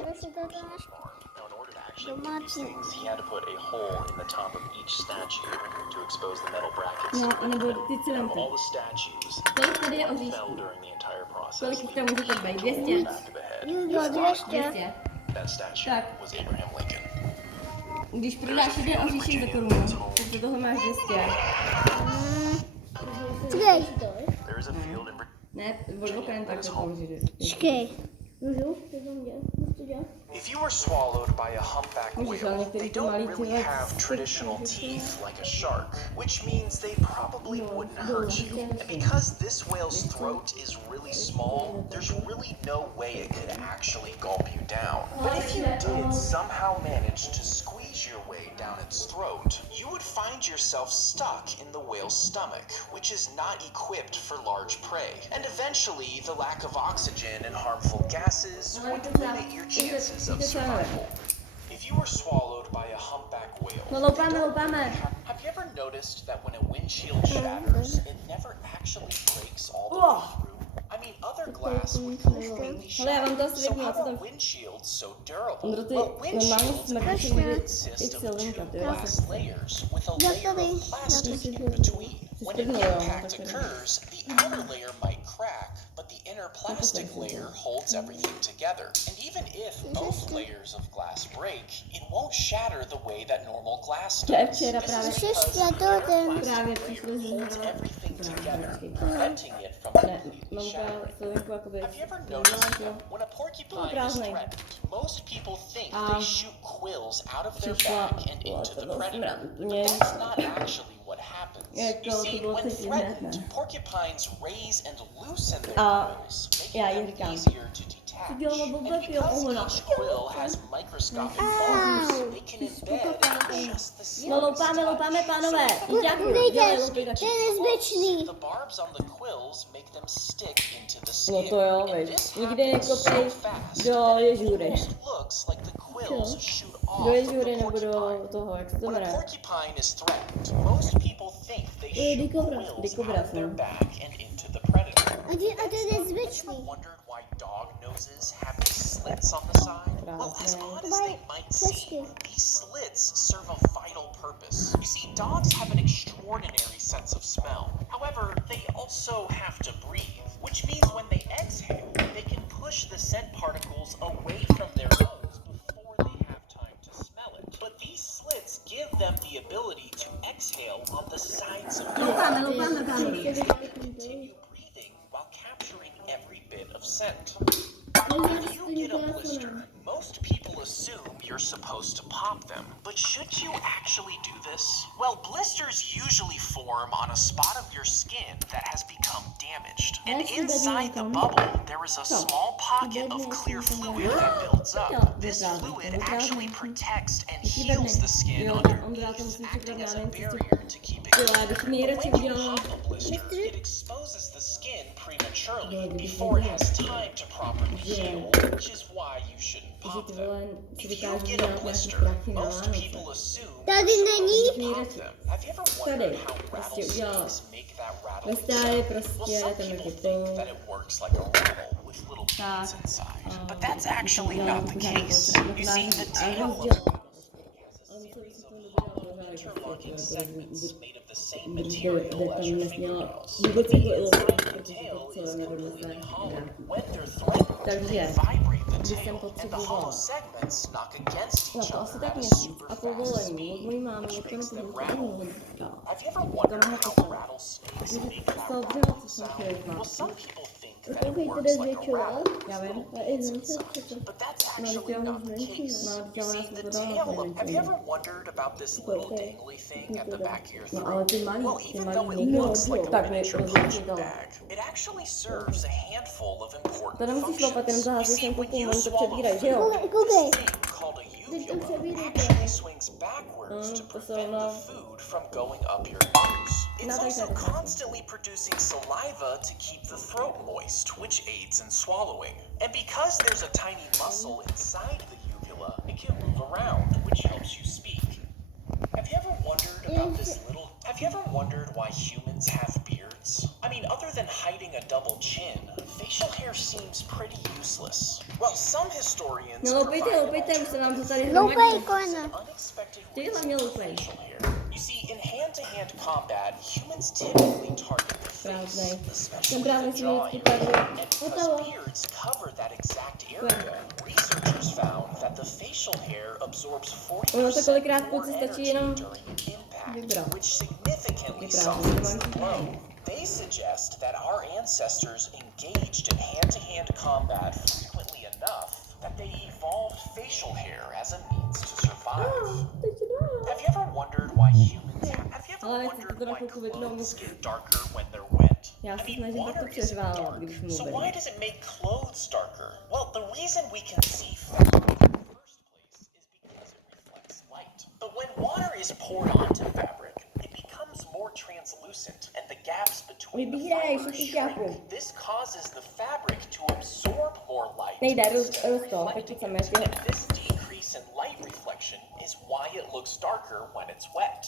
Now, in order to actually do these things, he had to put a hole in the top of each statue to expose the metal brackets. All the statues fell during the entire process. Back of the head. That statue was Abraham Lincoln. Když prodáš jeden oříšek za korunu, tak do toho máš 200. Ne, odvokanem tak to použiju. Počkej. Můžu? Můžu dělat? If you were swallowed by a humpback whale, they don't really have traditional teeth like a shark, which means they probably wouldn't hurt you. And because this whale's throat is really small, there's really no way it could actually gulp you down. But if you did somehow manage to squeeze your way down its throat, you would find yourself stuck in the whale's stomach, which is not equipped for large prey. And eventually, the lack of oxygen and harmful gases would limit your chances of survival. If you were swallowed by a humpback whale, have you ever noticed that when a windshield shatters, it never actually breaks all the way through? I mean, other glass would completely shatter, so how are windshields so durable? Well, windshields actually consist of two glass layers with a layer of plastic in between. When an impact occurs, the outer layer might crack, but the inner plastic layer holds everything together. And even if both layers of glass break, it won't shatter the way that normal glass does. This is because the inner plastic layer holds everything together, preventing it from completely shattering. Have you ever noticed that when a porcupine is threatened, most people think they shoot quills out of their back and into the predator, but that's not actually what happens. You see, when threatened, porcupines raise and loosen their quills, making them easier to detach. And because each quill has microscopic barbs, they can embed just the skin. The barbs on the quills make them stick into the skin. And this happens so fast that it almost looks like the quills shoot off from the porcupine. When a porcupine is threatened, most people think they shoot quills out of their back and into the predator. Have you ever wondered why dog noses have these slits on the side? Well, as odd as they might seem, these slits serve a vital purpose. You see, dogs have an extraordinary sense of smell. However, they also have to breathe, which means when they exhale, they can push the scent particles away from their nose before they have time to smell it. But these slits give them the ability to exhale on the sides of their mouth. Continue breathing while capturing every bit of scent. If you get a blister, most people assume you're supposed to pop them. But should you actually do this? Well, blisters usually form on a spot of your skin that has become damaged. And inside the bubble, there is a small pocket of clear fluid that builds up. This fluid actually protects and heals the skin underneath, acting as a barrier to keep it clean. When you pop a blister, it exposes the skin prematurely before it has time to properly heal, which is why you shouldn't pop them. If you get a blister, most people assume you're supposed to pop them. Have you ever wondered how rattlesnakes make that rattling sound? Well, some people think that it works like a rattle with little beads inside, but that's actually not the case. You see, the tail of a rattlesnake has a series of hollow interlocking segments made of the same material as your fingernails. But the inside of the tail is completely hollow. When they're threatened, they vibrate the tail, and the hollow segments knock against each other at a super fast speed, which makes them rattle. Have you ever wondered how rattlesnakes make that rattling sound? Well, some people think that it works like a rattle with little beads inside, but that's actually not the case. You see, the tail of... Have you ever wondered about this little dangly thing at the back of your throat? Well, even though it looks like a miniature punching bag, it actually serves a handful of important functions. You see, when you swallow food, this thing called a uvula actually swings backwards to prevent the food from going up your nose. It's also constantly producing saliva to keep the throat moist, which aids in swallowing. And because there's a tiny muscle inside the uvula, it can move around, which helps you speak. Have you ever wondered about this little... Have you ever wondered why humans have beards? I mean, other than hiding a double chin, facial hair seems pretty useless. Well, some historians No, loupejte, už se nám to tady Loupej, hromadí. Kone. unexpected Ty reason hlavně for loupej. facial hair. You see, in hand-to-hand combat, humans typically target the face, Prázdnej. especially Ten prázdnej the si jaw vždycky area. padl. And because beards cover that exact area, researchers found that the facial hair absorbs 40% Ono to kolikrát more se stačí energy jenom during impact, vybrat. which significantly Vybrat, softens nemám the blow. They suggest that our ancestors engaged in hand-to-hand combat frequently enough that they evolved facial hair as a means to survive. Have you ever wondered why humans Ale chci to na chvilku vypnout. clothes get darker when they're wet? Já se I mean, snažím pak to water isn't přeřvávat, dark, když so mluvím. why does it make clothes darker? Well, the reason we can see fog in the first place is because it reflects light. But when water is poured onto fabric, it becomes more translucent, and the gaps between the Vybírej, fibers šuky shrink. ťapu. This causes the fabric to absorb more light Nejde, instead of Rusko, tak reflecting to samé it. And this decrease in light reflection is why it looks darker when it's wet.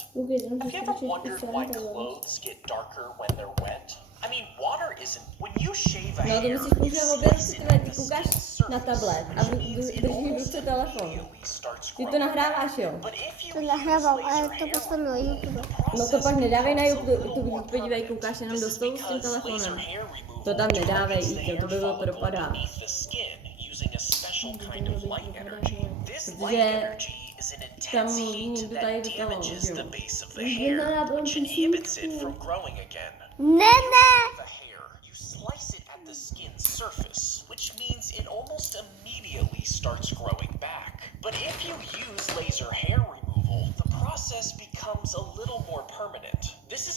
Have you ever wondered why clothes get darker when they're wet? I mean, water isn't. When you shave a No to hair, musíš you používat obě ruce, slice it tvé, at ty the koukáš skin's na surface, tablet a which means it držíš v almost ruce telefon. immediately starts Ty to growing. nahráváš, jo? But if you To use nahrával, ale laser to hair postavím na removal, YouTube. the No to pak nedávej na process becomes a YouTube, little more podívej, permanent. koukáš jenom This do is stolu s tím because telefonem. laser hair removal To tam nedávej, targets the Ítě, to hair by bylo follicle propadá. beneath the skin using a special kind of light energy. This light Protože energy is an tam intense mluví heat někdo that tady do toho, damages že the jo? base of the hair, which inhibits it from growing again. Ne, ne. The hair, you slice it at the skin's surface, which means it almost immediately starts growing back. But if you use laser hair removal, the process becomes a little more permanent. This is